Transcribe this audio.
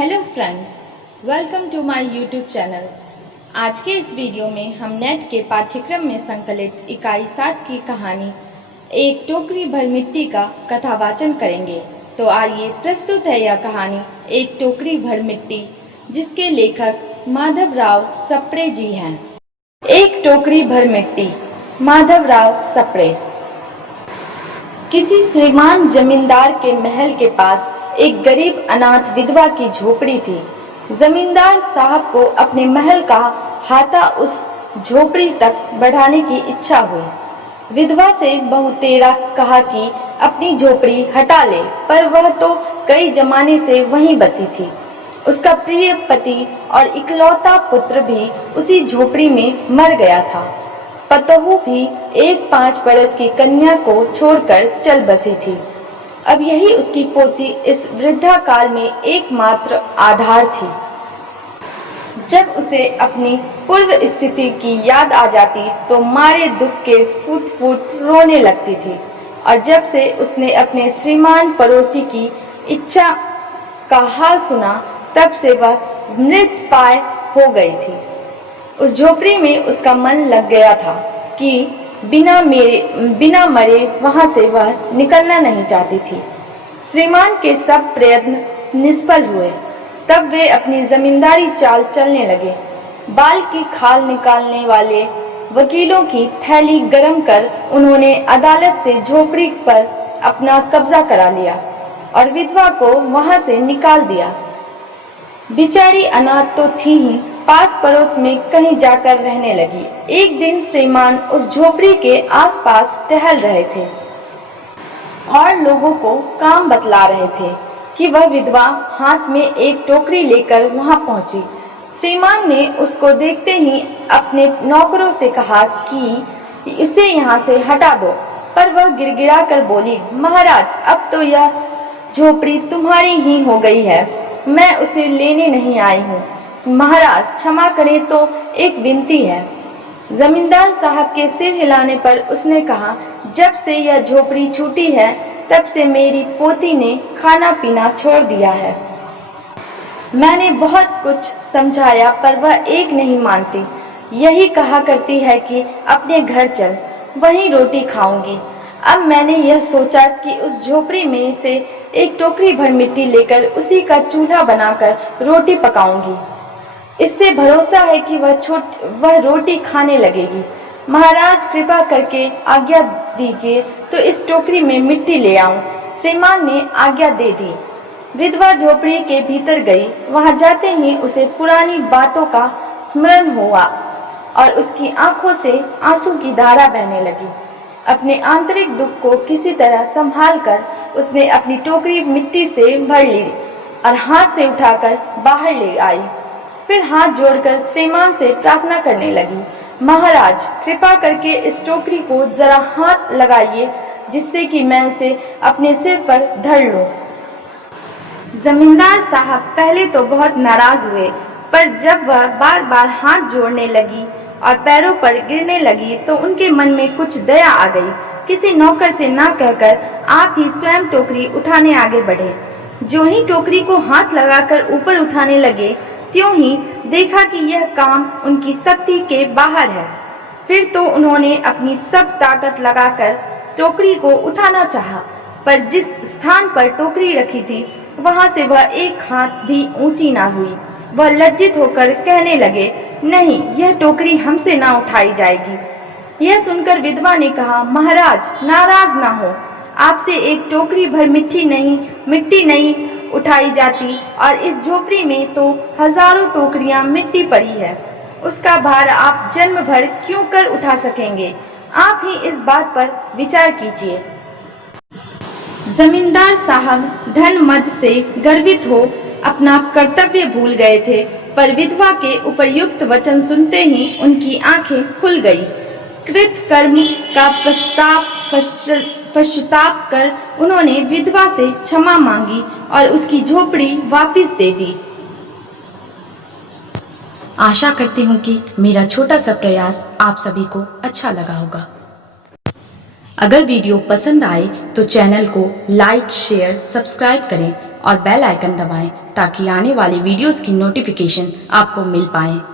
Hello friends, welcome to my YouTube channel. आज के इस वीडियो में हम नेट के पाठ्यक्रम में संकलित इकाई 7 की कहानी एक टोकरी भर मिट्टी का कथावाचन करेंगे। तो आइए प्रस्तुत है यह कहानी एक टोकरी भर मिट्टी, जिसके लेखक माधवराव सप्रे जी हैं। एक टोकरी भर मिट्टी, माधवराव सप्रे। किसी श्रीमान जमींदार के महल के पास एक गरीब अनाथ विधवा की झोपड़ी थी। जमींदार साहब को अपने महल का हाथा उस झोपड़ी तक बढ़ाने की इच्छा हुई। विधवा से बहुतेरा कहा कि अपनी झोपड़ी हटा ले, पर वह तो कई जमाने से वहीं बसी थी। उसका प्रिय पति और इकलौता पुत्र भी उसी झोपड़ी में मर गया था। पतोहू भी एक 5 बरस की कन्या को छोड़कर चल बसी थी। अब यही उसकी पोती इस वृद्धा काल में एकमात्र आधार थी। जब उसे अपनी पूर्व स्थिति की याद आ जाती तो मारे दुख के फूट फूट रोने लगती थी। और जब से उसने अपने श्रीमान पड़ोसी की इच्छा का हाल सुना, तब से वह मृतप्राय हो गई थी। उस झोपड़ी में उसका मन लग गया था कि बिना मरे वहां से वह निकलना नहीं चाहती थी। श्रीमान के सब प्रयत्न निष्फल हुए। तब वे अपनी जमींदारी चाल चलने लगे। बाल की खाल निकालने वाले वकीलों की थैली गरम कर उन्होंने अदालत से झोपड़ी पर अपना कब्जा करा लिया और विधवा को वहां से निकाल दिया। बिचारी अनाथ तो थी ही, पास पड़ोस में कहीं जाकर रहने लगी। एक दिन श्रीमान उस झोपड़ी के आसपास टहल रहे थे और लोगों को काम बतला रहे थे कि वह विधवा हाथ में एक टोकरी लेकर वहां पहुंची। श्रीमान ने उसको देखते ही अपने नौकरों से कहा कि इसे यहाँ से हटा दो, पर वह गिड़गिड़ा कर बोली, महाराज, अब तो यह झोपड़ी तुम्हारी ही हो गई है, मैं उसे लेने नहीं आई हूँ। महाराज क्षमा करें, तो एक विनती है। जमींदार साहब के सिर हिलाने पर उसने कहा, जब से यह झोपड़ी छूटी है तब से मेरी पोती ने खाना पीना छोड़ दिया है। मैंने बहुत कुछ समझाया, पर वह एक नहीं मानती। यही कहा करती है कि अपने घर चल, वहीं रोटी खाऊंगी। अब मैंने यह सोचा कि उस झोपड़ी में से एक टोकरी भर मिट्टी लेकर उसी का चूल्हा बनाकर रोटी पकाऊंगी। इससे भरोसा है कि वह रोटी खाने लगेगी। महाराज कृपा करके आज्ञा दीजिए तो इस टोकरी में मिट्टी ले आऊं। श्रीमान ने आज्ञा दे दी। विधवा झोपड़ी के भीतर गई। वहां जाते ही उसे पुरानी बातों का स्मरण हुआ और उसकी आंखों से आंसू की धारा बहने लगी। अपने आंतरिक दुख को किसी तरह संभाल कर उसने अपनी टोकरी मिट्टी से भर ली और हाथ से उठाकर बाहर ले आई। फिर हाथ जोड़कर श्रीमान से प्रार्थना करने लगी, महाराज कृपा करके इस टोकरी को जरा हाथ लगाइए, जिससे कि मैं उसे अपने सिर पर धर लूं। जमींदार साहब पहले तो बहुत नाराज हुए, पर जब वह बार बार हाथ जोड़ने लगी और पैरों पर गिरने लगी तो उनके मन में कुछ दया आ गई। किसी नौकर से ना कहकर आप ही स्वयं टोकरी उठाने आगे बढ़े। जो ही टोकरी को हाथ लगाकर ऊपर उठाने लगे, त्यों ही देखा कि यह काम उनकी शक्ति के बाहर है। फिर तो उन्होंने अपनी सब ताकत लगाकर टोकरी को उठाना चाहा, पर जिस स्थान पर टोकरी रखी थी वहां से वह एक हाथ भी ऊंची ना हुई। वह लज्जित होकर कहने लगे, नहीं, यह टोकरी हमसे ना उठाई जाएगी। यह सुनकर विधवा ने कहा, महाराज नाराज ना हो, आपसे एक टोकरी भर मिट्टी नहीं उठाई जाती, और इस झोपड़ी में तो हजारों टोकरियां मिट्टी पड़ी है। उसका भार आप जन्म भर क्यों कर उठा सकेंगे? आप ही इस बात पर विचार कीजिए। जमींदार साहब धन मद से गर्वित हो अपना कर्तव्य भूल गए थे, पर विधवा के उपयुक्त वचन सुनते ही उनकी आंखें खुल गई। कृत कर्म का पश्चाताप कर उन्होंने विधवा से क्षमा मांगी और उसकी झोपड़ी वापस दे दी। आशा करती हूँ कि मेरा छोटा सा प्रयास आप सभी को अच्छा लगा होगा। अगर वीडियो पसंद आए तो चैनल को लाइक, शेयर, सब्सक्राइब करें और बेल आइकन दबाएं ताकि आने वाली वीडियोस की नोटिफिकेशन आपको मिल पाए।